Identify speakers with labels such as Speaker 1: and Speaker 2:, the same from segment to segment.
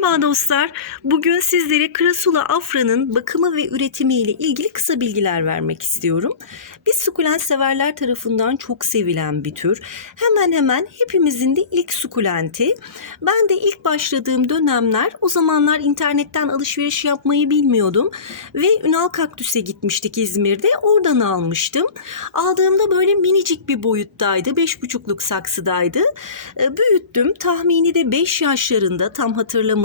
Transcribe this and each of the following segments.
Speaker 1: Merhaba dostlar. Bugün sizlere Krasula afranın bakımı ve üretimi ile ilgili kısa bilgiler vermek istiyorum. Biz sukulent severler tarafından çok sevilen bir tür. Hemen hemen hepimizin de ilk sukulenti. Ben de ilk başladığım dönemler o zamanlar internetten alışveriş yapmayı bilmiyordum. Ve Ünal Kaktüs'e gitmiştik İzmir'de. Oradan almıştım. Aldığımda böyle minicik bir boyuttaydı. 5,5'luk saksıdaydı. E, Büyüttüm. Tahmini de 5 yaşlarında tam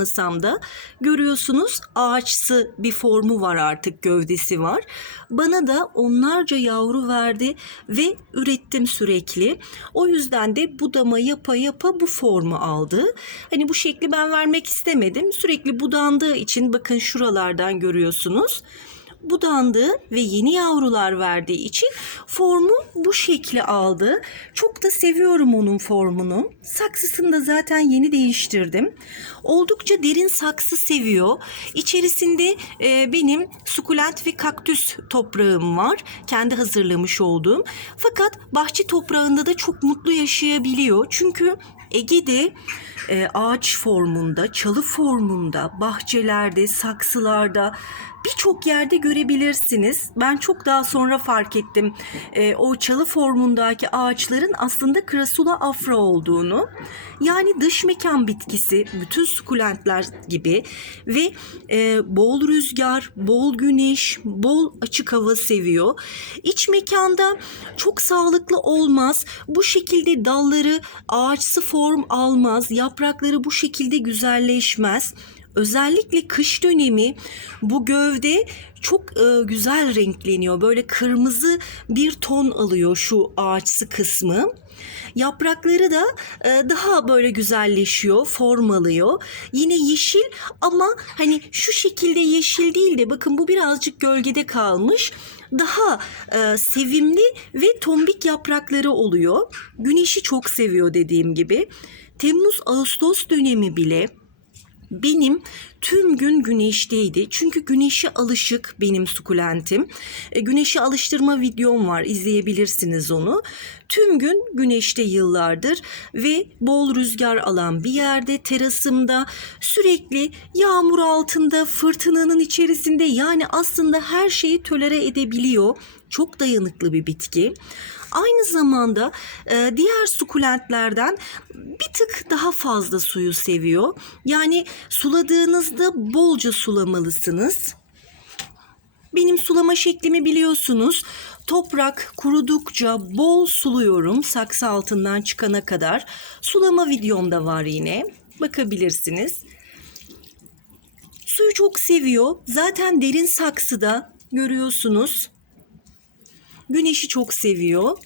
Speaker 1: hatırlamasam da görüyorsunuz ağaçsı bir formu var artık gövdesi var. Bana da onlarca yavru verdi ve ürettim sürekli. O yüzden de budama yapa yapa bu formu aldı. Hani bu şekli ben vermek istemedim. Sürekli budandığı için bakın şuralardan görüyorsunuz budandı ve yeni yavrular verdiği için formu bu şekli aldı. Çok da seviyorum onun formunu. Saksısını da zaten yeni değiştirdim. Oldukça derin saksı seviyor. İçerisinde e, benim sukulent ve kaktüs toprağım var. Kendi hazırlamış olduğum. Fakat bahçe toprağında da çok mutlu yaşayabiliyor. Çünkü Ege'de e, ağaç formunda, çalı formunda, bahçelerde, saksılarda birçok yerde görebilirsiniz. Ben çok daha sonra fark ettim e, o çalı formundaki ağaçların aslında Krasula afra olduğunu. Yani dış mekan bitkisi bütün sukulentler gibi ve e, bol rüzgar, bol güneş, bol açık hava seviyor. İç mekanda çok sağlıklı olmaz. Bu şekilde dalları ağaçsı form almaz. Yaprakları bu şekilde güzelleşmez. Özellikle kış dönemi bu gövde çok e, güzel renkleniyor. Böyle kırmızı bir ton alıyor şu ağaçsı kısmı. Yaprakları da e, daha böyle güzelleşiyor, form alıyor. Yine yeşil ama hani şu şekilde yeşil değil de bakın bu birazcık gölgede kalmış. Daha e, sevimli ve tombik yaprakları oluyor. Güneşi çok seviyor dediğim gibi. Temmuz-Ağustos dönemi bile benim tüm gün güneşteydi. Çünkü güneşe alışık benim sukulentim. E, güneşe alıştırma videom var izleyebilirsiniz onu. Tüm gün güneşte yıllardır ve bol rüzgar alan bir yerde terasımda sürekli yağmur altında fırtınanın içerisinde yani aslında her şeyi tolere edebiliyor. Çok dayanıklı bir bitki. Aynı zamanda e, diğer sukulentlerden bir tık daha fazla suyu seviyor. Yani suladığınızda bolca sulamalısınız. Benim sulama şeklimi biliyorsunuz. Toprak kurudukça bol suluyorum saksı altından çıkana kadar. Sulama videom da var yine. Bakabilirsiniz. Suyu çok seviyor. Zaten derin saksıda görüyorsunuz. Güneşi çok seviyor.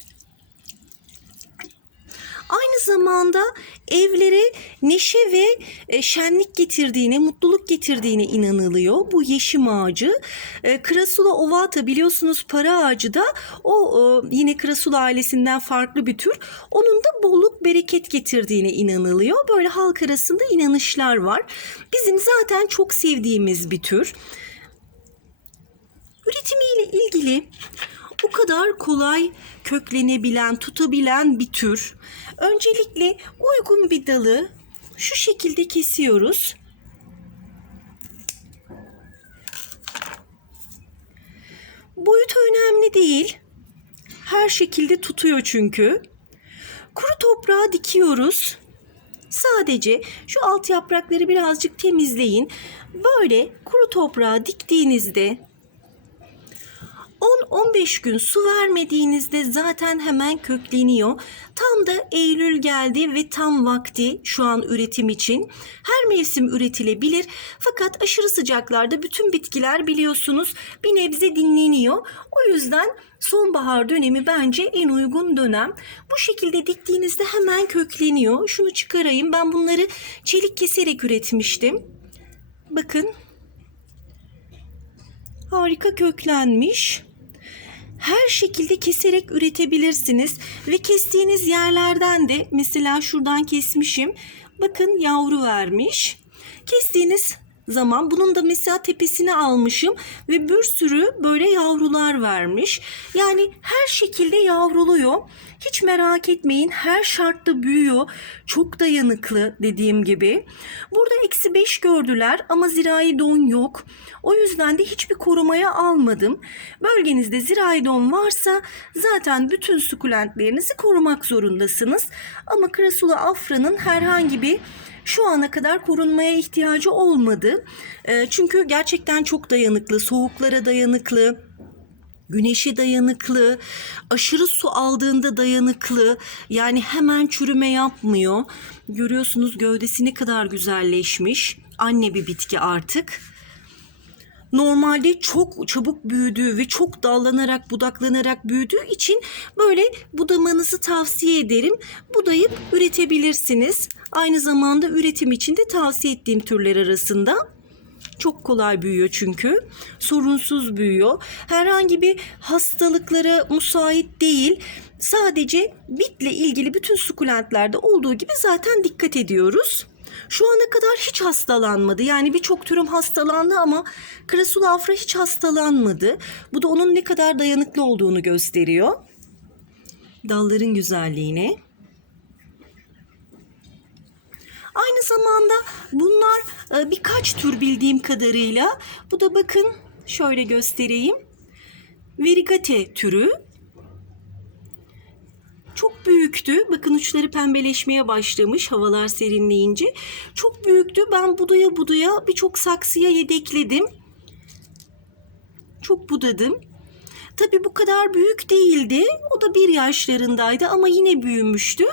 Speaker 1: Aynı zamanda evlere neşe ve e, şenlik getirdiğine, mutluluk getirdiğine inanılıyor. Bu yeşim ağacı. E, Krasula ovata biliyorsunuz para ağacı da o e, yine Krasula ailesinden farklı bir tür. Onun da bolluk bereket getirdiğine inanılıyor. Böyle halk arasında inanışlar var. Bizim zaten çok sevdiğimiz bir tür. Üretimiyle ilgili bu kadar kolay köklenebilen, tutabilen bir tür. Öncelikle uygun bir dalı şu şekilde kesiyoruz. Boyutu önemli değil. Her şekilde tutuyor çünkü. Kuru toprağa dikiyoruz. Sadece şu alt yaprakları birazcık temizleyin. Böyle kuru toprağa diktiğinizde 10-15 gün su vermediğinizde zaten hemen kökleniyor. Tam da Eylül geldi ve tam vakti şu an üretim için. Her mevsim üretilebilir fakat aşırı sıcaklarda bütün bitkiler biliyorsunuz bir nebze dinleniyor. O yüzden sonbahar dönemi bence en uygun dönem. Bu şekilde diktiğinizde hemen kökleniyor. Şunu çıkarayım ben bunları çelik keserek üretmiştim. Bakın harika köklenmiş her şekilde keserek üretebilirsiniz. Ve kestiğiniz yerlerden de mesela şuradan kesmişim bakın yavru vermiş kestiğiniz zaman bunun da mesela tepesini almışım ve bir sürü böyle yavrular vermiş. Yani her şekilde yavruluyor. Hiç merak etmeyin her şartta büyüyor. Çok dayanıklı dediğim gibi. Burada eksi 5 gördüler ama zirai don yok. O yüzden de hiçbir korumaya almadım. Bölgenizde zirai don varsa zaten bütün sukulentlerinizi korumak zorundasınız. Ama Krasula afranın herhangi bir şu ana kadar korunmaya ihtiyacı olmadı. Ee, Çünkü gerçekten çok dayanıklı, soğuklara dayanıklı, güneşe dayanıklı, aşırı su aldığında dayanıklı. Yani hemen çürüme yapmıyor. Görüyorsunuz gövdesi ne kadar güzelleşmiş. Anne bir bitki artık. Normalde çok çabuk büyüdüğü ve çok dallanarak, budaklanarak büyüdüğü için böyle budamanızı tavsiye ederim. Budayıp üretebilirsiniz. Aynı zamanda üretim için de tavsiye ettiğim türler arasında. Çok kolay büyüyor çünkü. Sorunsuz büyüyor. Herhangi bir hastalıklara müsait değil. Sadece bitle ilgili bütün sukulentlerde olduğu gibi zaten dikkat ediyoruz. Şu ana kadar hiç hastalanmadı. Yani birçok türüm hastalandı ama Krasula afra hiç hastalanmadı. Bu da onun ne kadar dayanıklı olduğunu gösteriyor. Dalların güzelliğine. Aynı zamanda bunlar e, birkaç tür bildiğim kadarıyla. Bu da bakın şöyle göstereyim. Verigate türü. Çok büyüktü. Bakın uçları pembeleşmeye başlamış havalar serinleyince. Çok büyüktü. Ben budaya budaya birçok saksıya yedekledim. Çok budadım. Tabii bu kadar büyük değildi. O da bir yaşlarındaydı ama yine büyümüştü.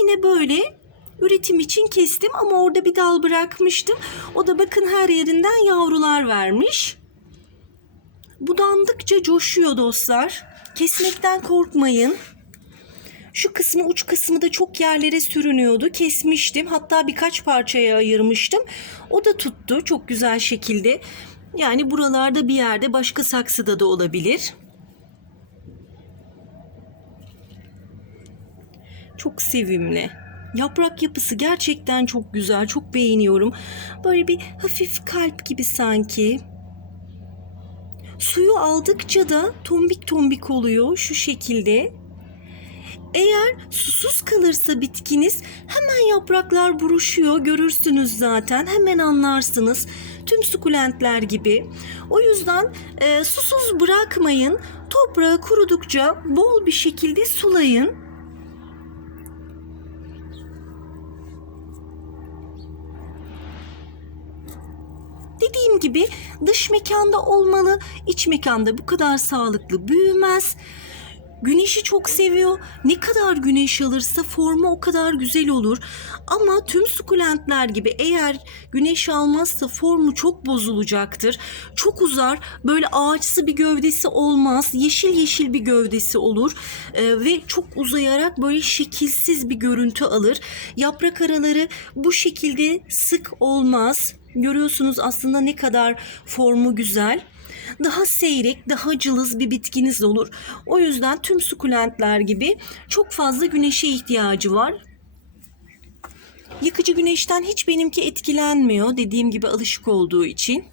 Speaker 1: Yine böyle üretim için kestim ama orada bir dal bırakmıştım. O da bakın her yerinden yavrular vermiş. Budandıkça coşuyor dostlar. Kesmekten korkmayın. Şu kısmı uç kısmı da çok yerlere sürünüyordu. Kesmiştim. Hatta birkaç parçaya ayırmıştım. O da tuttu çok güzel şekilde. Yani buralarda bir yerde başka saksıda da olabilir. Çok sevimli. Yaprak yapısı gerçekten çok güzel. Çok beğeniyorum. Böyle bir hafif kalp gibi sanki. Suyu aldıkça da tombik tombik oluyor şu şekilde. Eğer susuz kalırsa bitkiniz hemen yapraklar buruşuyor. Görürsünüz zaten. Hemen anlarsınız. Tüm sukulentler gibi. O yüzden e, susuz bırakmayın. Toprağı kurudukça bol bir şekilde sulayın. Dediğim gibi dış mekanda olmalı, iç mekanda bu kadar sağlıklı büyümez. Güneşi çok seviyor. Ne kadar güneş alırsa formu o kadar güzel olur. Ama tüm sukulentler gibi eğer güneş almazsa formu çok bozulacaktır. Çok uzar. Böyle ağaçsı bir gövdesi olmaz. Yeşil yeşil bir gövdesi olur. Ee, ve çok uzayarak böyle şekilsiz bir görüntü alır. Yaprak araları bu şekilde sık olmaz. Görüyorsunuz aslında ne kadar formu güzel daha seyrek, daha cılız bir bitkiniz olur. O yüzden tüm sukulentler gibi çok fazla güneşe ihtiyacı var. Yıkıcı güneşten hiç benimki etkilenmiyor dediğim gibi alışık olduğu için.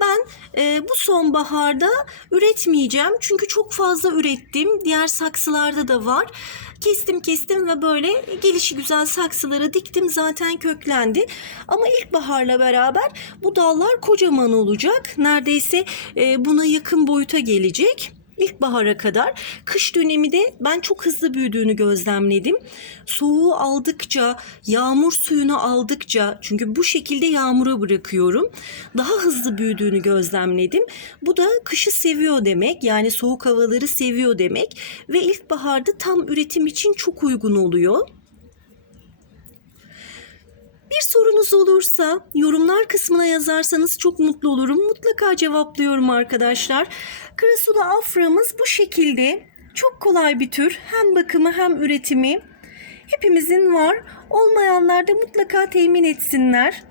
Speaker 1: Ben e, bu sonbaharda üretmeyeceğim çünkü çok fazla ürettim. Diğer saksılarda da var. Kestim kestim ve böyle gelişi güzel saksılara diktim zaten köklendi. Ama ilkbaharla beraber bu dallar kocaman olacak. Neredeyse e, buna yakın boyuta gelecek. İlkbahara kadar kış dönemi de ben çok hızlı büyüdüğünü gözlemledim. Soğuğu aldıkça, yağmur suyunu aldıkça çünkü bu şekilde yağmura bırakıyorum. Daha hızlı büyüdüğünü gözlemledim. Bu da kışı seviyor demek. Yani soğuk havaları seviyor demek ve ilkbaharda tam üretim için çok uygun oluyor. Sorunuz olursa yorumlar kısmına yazarsanız çok mutlu olurum. Mutlaka cevaplıyorum arkadaşlar. Krasula aframız bu şekilde. Çok kolay bir tür. Hem bakımı hem üretimi. Hepimizin var. Olmayanlar da mutlaka temin etsinler.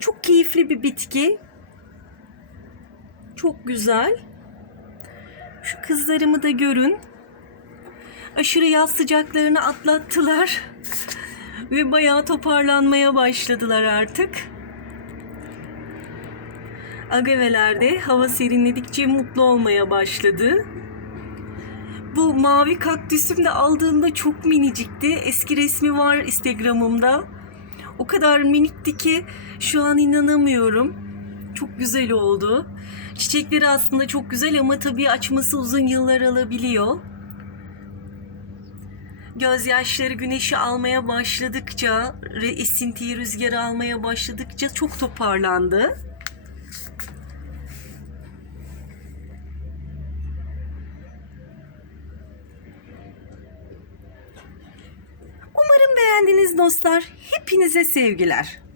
Speaker 1: Çok keyifli bir bitki. Çok güzel. Şu kızlarımı da görün. Aşırı yaz sıcaklarını atlattılar. Ve bayağı toparlanmaya başladılar artık. Agaveler de hava serinledikçe mutlu olmaya başladı. Bu mavi kaktüsüm de aldığımda çok minicikti. Eski resmi var Instagram'ımda. O kadar minikti ki şu an inanamıyorum. Çok güzel oldu. Çiçekleri aslında çok güzel ama tabii açması uzun yıllar alabiliyor. Gözyaşları güneşi almaya başladıkça, re- esintiyi rüzgarı almaya başladıkça çok toparlandı. Umarım beğendiniz dostlar. Hepinize sevgiler.